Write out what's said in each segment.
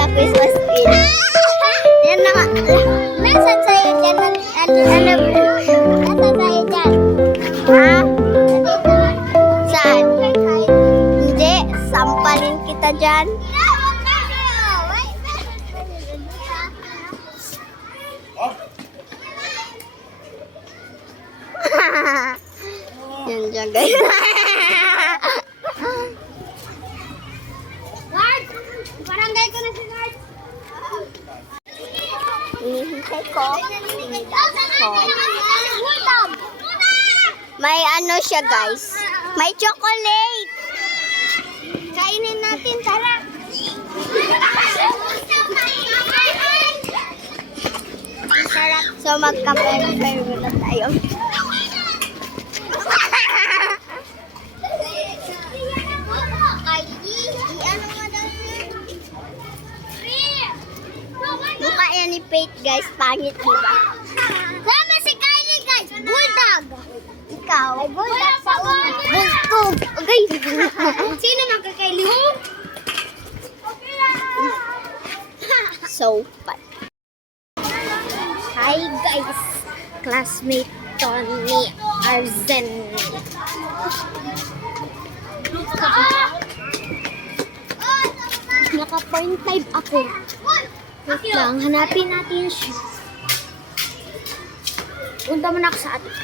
the Christmas tree. Yan na nga. Nasaan sa'yo dyan? Nasaan sa'yo dyan? Ha? Saan? Hindi. Sampalin kita dyan. Yan dyan guys. Guard! Barangay ko na si Guard! Hinihintay ko. May ano siya guys. May chocolate. Kainin natin. Tara. Sarap. So magka-fair muna tayo. Mukha yan ni Faith guys, pangit diba? Sama si Kylie guys! Bulldog! Ikaw, ay bulldog sa ulo. Bulldog! Okay. Sino magka-Kylie? So fun. Hi guys! Classmate to ni Arzen. Naka-point 5 ako. Wait lang, hanapin natin siya. Punta mo na ako sa atin.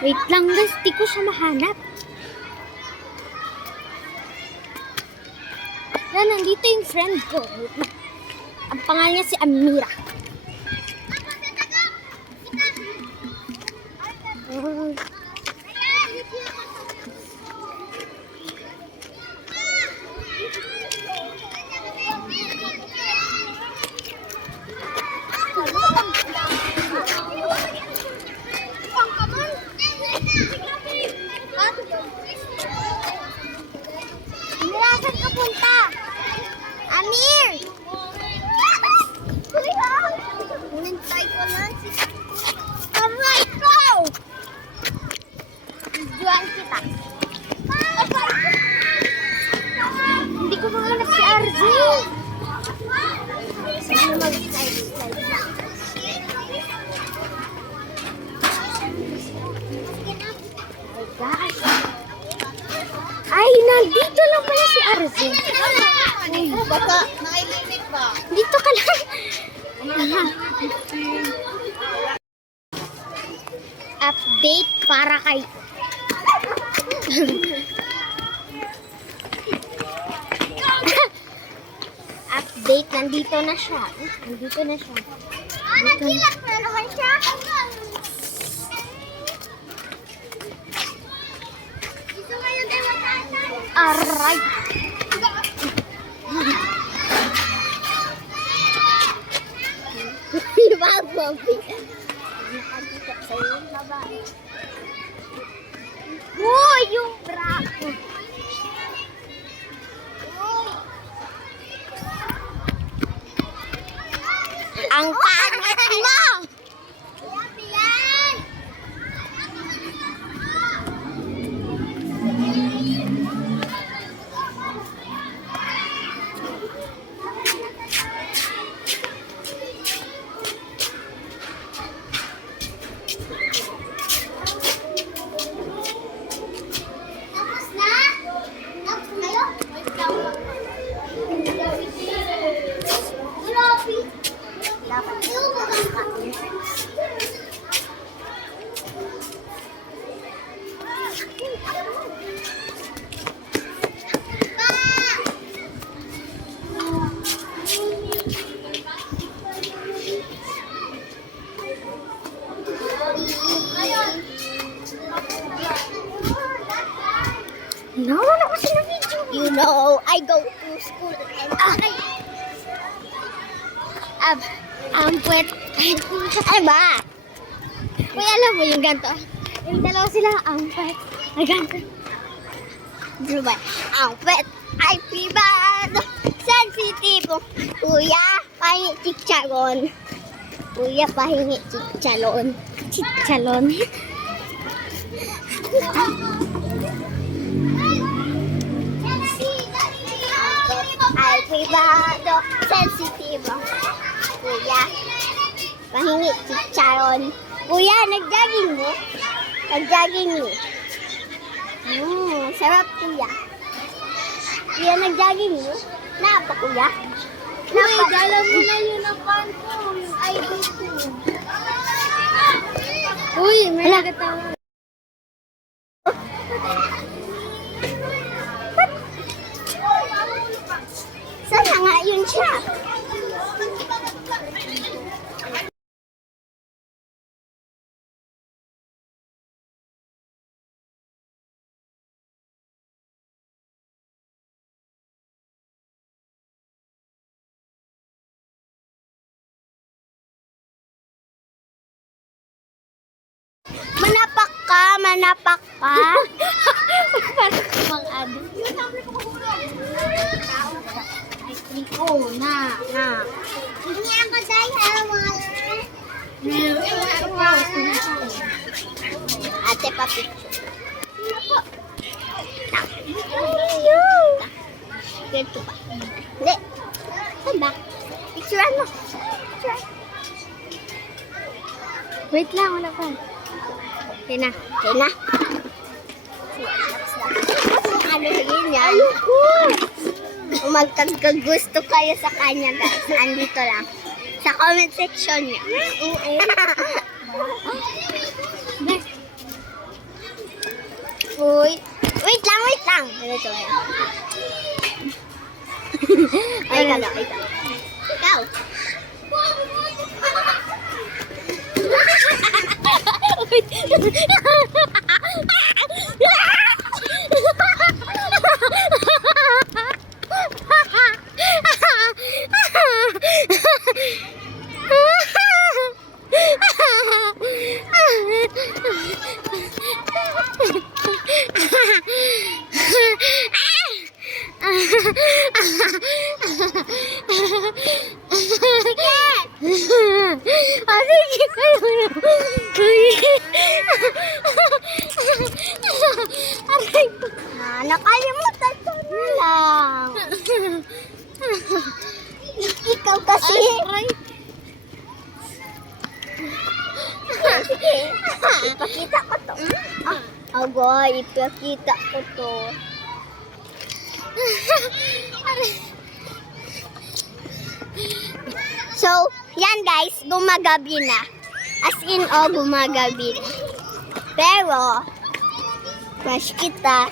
Wait lang guys, di ko siya mahanap. Yan, nandito yung friend ko. Ang pangalan niya si Amira. Amira, saan ka punta? Amir! Nintay ko na. Aray ko! Juan kita. Hindi ko mahanap si Arzel. Ano mag-slide na? Oh gosh. Ay, nandito lang pala si Arzen. Baka nailimit ba? Dito ka lang. Update para kay... Update, nandito na siya. Nandito na siya. Nagkilak na naman siya. Gusto ngayon ay matatan. Aray! Bababi. Nakakita sa yung babae. Oh, yung bra ko. Ang pangit mo! Tapos na? Tapos kayo? Grabe. Dapat Yung maganda. no, wala kasi na video. You know, I go to school and ang puwet. Ay ba? Uy, alam mo yung ganito. Yung dalawa sila, ang puwet. Ay, ganito. Diba? Ang pet ay privado. Sensitive. Kuya, pahingi chicharon. Kuya, pahingi chicharon. Chicharon. Ay privado. Sensitive. Kuya, pahingi chicharon. Kuya, nag-jogging mo? Nag-jogging mo? Sarap kuya. Kuya, nag-jogging mo? Napa kuya? Uy, dala mo na yun ang pan ko. Yung ID ko. Uy, may nagatawa. Sana nga yun siya. Manapak ka, manapak ka. Pang-ado. Oh, na. Hindi ako dahil Ate pa picture. Ano po? Ganito pa. Hindi. Saan ba? Picturean mo. Picturean. Wait lang, wala pa. Okay na. Okay na. Ano yun yan? Ayoko! Kung magkagagusto kayo sa kanya guys, andito lang. Sa comment section niya. Uy. Wait lang. Ganito yan. Ay, ikaw. Ikaw. Sige kayo. Aray ko. Nakalimutan ko na lang. Ikaw kasi. Sige. Ipakita ko to. Agay, ipakita ko to. So, yan guys, gumagabi na. As in, gumagabi na. Pero, crush kita.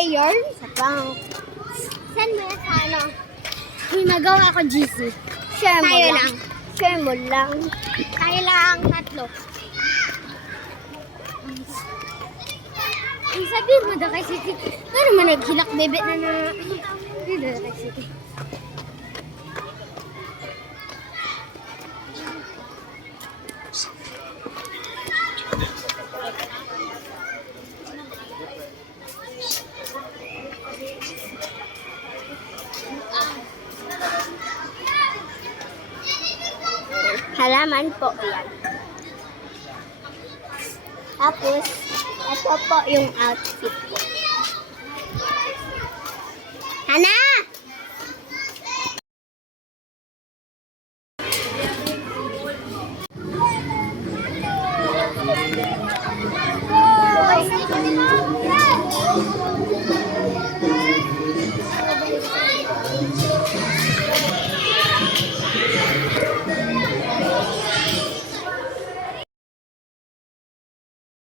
Ayon? Sa pang. Saan mo yan sa ano? Uy, nagawa ako GC. Share mo Tayo lang. lang. Share mo lang. Tayo lang, tatlo. Ay, sabihin mo daw kay Siti. Ano mo naghilak bebe na na... Hindi daw kay Siti. Halaman po yan. Tapos, ito po yung outfit ko. Hana!